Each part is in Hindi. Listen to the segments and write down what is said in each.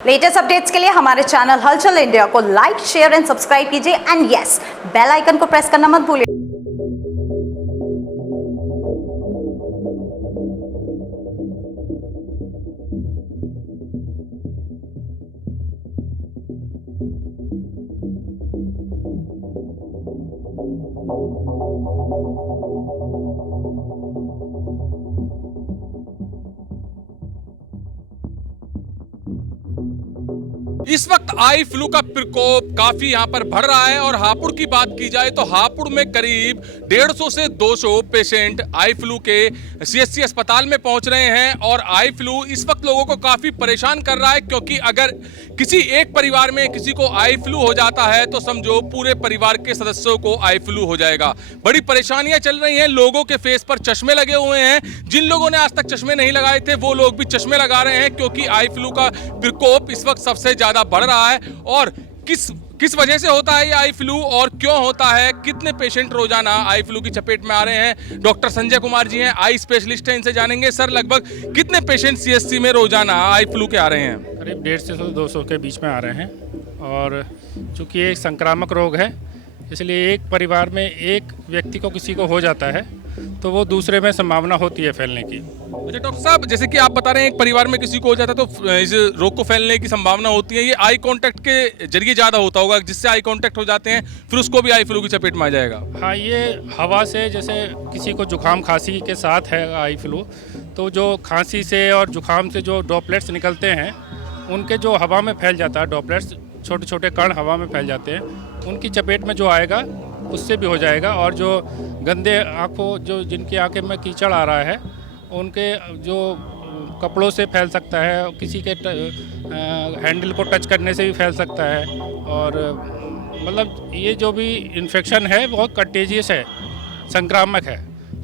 लेटेस्ट अपडेट्स के लिए हमारे चैनल हलचल इंडिया को लाइक, शेयर एंड सब्सक्राइब कीजिए एंड यस, बेल आइकन को प्रेस करना मत भूलिए। इस वक्त आई फ्लू का प्रकोप काफी यहाँ पर बढ़ रहा है और हापुड़ की बात की जाए तो हापुड़ में करीब 150 से 200 पेशेंट आई फ्लू के सीएचसी अस्पताल में पहुंच रहे हैं। और आई फ्लू इस वक्त लोगों को काफी परेशान कर रहा है, क्योंकि अगर किसी एक परिवार में किसी को आई फ्लू हो जाता है तो समझो पूरे परिवार के सदस्यों को आई फ्लू हो जाएगा। बड़ी परेशानियां चल रही हैं, लोगों के फेस पर चश्मे लगे हुए हैं। जिन लोगों ने आज तक चश्मे नहीं लगाए थे वो लोग भी चश्मे लगा रहे हैं, क्योंकि आई फ्लू का प्रकोप इस वक्त सबसे ज्यादा बढ़ रहा है। और किस वजह से होता है ये आई फ्लू और क्यों होता है, कितने पेशेंट रोजाना आई फ्लू की चपेट में आ रहे हैं, डॉक्टर संजय कुमार जी हैं, आई स्पेशलिस्ट हैं, इनसे जानेंगे। सर, लगभग कितने पेशेंट सीएचसी में रोजाना आई फ्लू के आ रहे हैं? करीब 150 से 200 के बीच में आ रहे हैं। और चूँकि ये एक संक्रामक रोग है, इसलिए एक परिवार में एक व्यक्ति को किसी को हो जाता है तो वो दूसरे में संभावना होती है फैलने की। अच्छा डॉक्टर साहब, जैसे कि आप बता रहे हैं एक परिवार में किसी को हो जाता है तो इस रोग को फैलने की संभावना होती है, ये आई कांटेक्ट के जरिए ज़्यादा होता होगा, जिससे आई कांटेक्ट हो जाते हैं फिर उसको भी आई फ्लू की चपेट में आ जाएगा? हाँ, ये हवा से, जैसे किसी को जुकाम खांसी के साथ है आई फ्लू, तो जो खांसी से और जुकाम से जो ड्रॉपलेट्स निकलते हैं उनके जो हवा में फैल जाता है, ड्रॉपलेट्स छोटे छोटे कण हवा में फैल जाते हैं, उनकी चपेट में जो आएगा उससे भी हो जाएगा। और जो गंदे आँखों, जो जिनकी आंखें में कीचड़ आ रहा है, उनके जो कपड़ों से फैल सकता है, किसी के हैंडल को टच करने से भी फैल सकता है। और मतलब ये जो भी इन्फेक्शन है बहुत कंटेजियस है, संक्रामक है,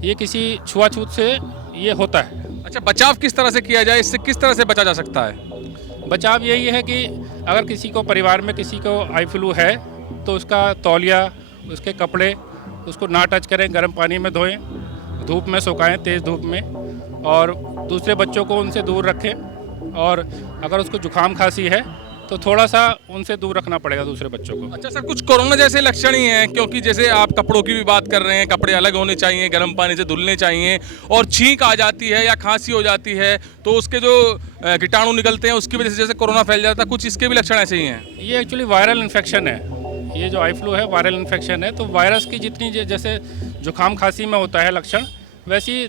ये किसी छुआछूत से ये होता है। अच्छा, बचाव किस तरह से किया जाए, इससे किस तरह से बचा जा सकता है? बचाव यही है कि अगर किसी को परिवार में किसी को आई फ्लू है तो उसका तौलिया, उसके कपड़े, उसको ना टच करें, गर्म पानी में धोएं, धूप में सुखाएं, तेज़ धूप में, और दूसरे बच्चों को उनसे दूर रखें। और अगर उसको जुकाम खांसी है तो थोड़ा सा उनसे दूर रखना पड़ेगा दूसरे बच्चों को। अच्छा सर, कुछ कोरोना जैसे लक्षण ही हैं, क्योंकि जैसे आप कपड़ों की भी बात कर रहे हैं, कपड़े अलग होने चाहिए, गर्म पानी से धुलने चाहिए, और छींक आ जाती है या खांसी हो जाती है तो उसके जो कीटाणु निकलते हैं उसकी वजह से जैसे कोरोना फैल जाता है, कुछ इसके भी लक्षण ऐसे ही हैं? ये एक्चुअली वायरल इन्फेक्शन है, ये जो आई फ्लू है वायरल इन्फेक्शन है। तो वायरस की जितनी जैसे जुकाम खांसी में होता है लक्षण, वैसे ही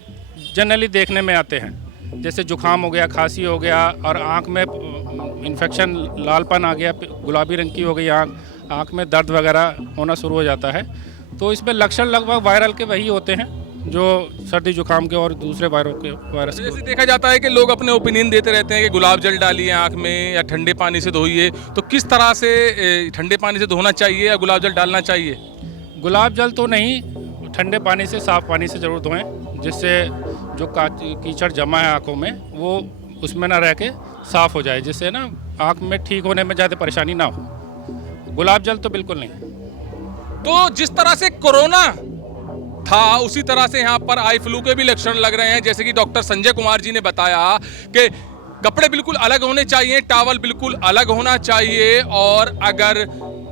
जनरली देखने में आते हैं। जैसे जुकाम हो गया, खांसी हो गया, और आँख में इन्फेक्शन, लालपन आ गया, गुलाबी रंग की हो गई आँख में दर्द वगैरह होना शुरू हो जाता है। तो इसमें लक्षण लगभग वायरल के वही होते हैं जो सर्दी जुकाम के और दूसरे वायरस के। जैसे देखा जाता है कि लोग अपने ओपिनियन देते रहते हैं कि गुलाब जल डालिए आँख में या ठंडे पानी से धोइए, तो किस तरह से ठंडे पानी से धोना चाहिए या गुलाब जल डालना चाहिए? गुलाब जल तो नहीं, ठंडे पानी से, साफ़ पानी से ज़रूर धोएं, जिससे जो कीचड़ जमा है आँखों में वो उसमें ना रह के साफ़ हो जाए, जिससे ना आँख में ठीक होने में ज़्यादा परेशानी ना हो। गुलाब जल तो बिल्कुल नहीं। तो जिस तरह से कोरोना था उसी तरह से यहाँ पर आई फ्लू के भी लक्षण लग रहे हैं। जैसे कि डॉक्टर संजय कुमार जी ने बताया कि कपड़े बिल्कुल अलग होने चाहिए, टॉवल बिल्कुल अलग होना चाहिए, और अगर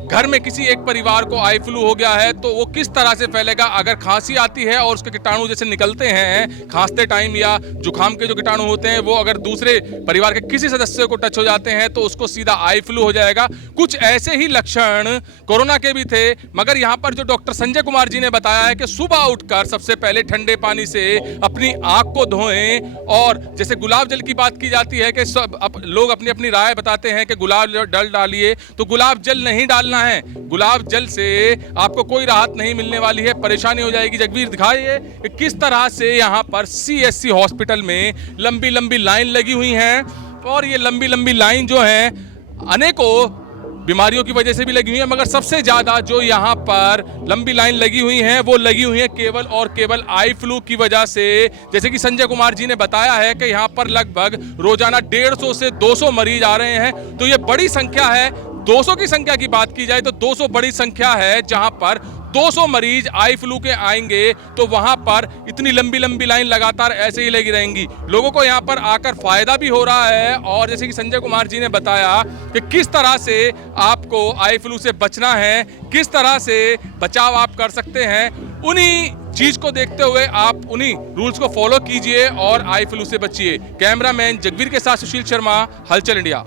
घर में किसी एक परिवार को आई फ्लू हो गया है तो वो किस तरह से फैलेगा। अगर खांसी आती है और उसके कीटाणु जैसे निकलते हैं खांसते टाइम, या जुकाम के जो कीटाणु होते हैं वो अगर दूसरे परिवार के किसी सदस्य को टच हो जाते हैं तो उसको सीधा आई फ्लू हो जाएगा। कुछ ऐसे ही लक्षण कोरोना के भी थे, मगर यहाँ पर जो डॉक्टर संजय कुमार जी ने बताया है कि सुबह उठकर सबसे पहले ठंडे पानी से अपनी आँख को धोएं। और जैसे गुलाब जल की बात की जाती है कि सब लोग अपनी अपनी राय बताते हैं कि गुलाब जल डालिए, तो गुलाब जल नहीं डालना है। गुलाब जल से आपको कोई राहत नहीं मिलने वाली है, परेशानी हो जाएगी। जगवीर, दिखाइए कि किस तरह से यहाँ पर सीएचसी हॉस्पिटल में लंबी लंबी लाइन लगी हुई है। और ये लंबी लंबी लाइन जो है अनेकों बीमारियों की वजह से भी लगी हुई है, मगर सबसे ज्यादा जो यहाँ पर लंबी लाइन लगी हुई है वो लगी हुई है केवल और केवल आई फ्लू की वजह से। जैसे कि संजय कुमार जी ने बताया है कि यहाँ पर लगभग रोजाना 150 से 200 मरीज आ रहे हैं, तो ये बड़ी संख्या है। 200 की संख्या की बात की जाए तो 200 बड़ी संख्या है, जहां पर 200 मरीज आई फ्लू के आएंगे तो वहां पर इतनी लंबी लंबी लाइन लगातार ऐसे ही लगी रहेंगी। लोगों को यहां पर आकर फायदा भी हो रहा है और जैसे कि संजय कुमार जी ने बताया कि किस तरह से आपको आई फ्लू से बचना है, किस तरह से बचाव आप कर सकते हैं, उन्हीं चीज को देखते हुए आप उन्हीं रूल्स को फॉलो कीजिए और आई फ्लू से बचिए। कैमरामैन जगवीर के साथ सुशील शर्मा, हलचल इंडिया।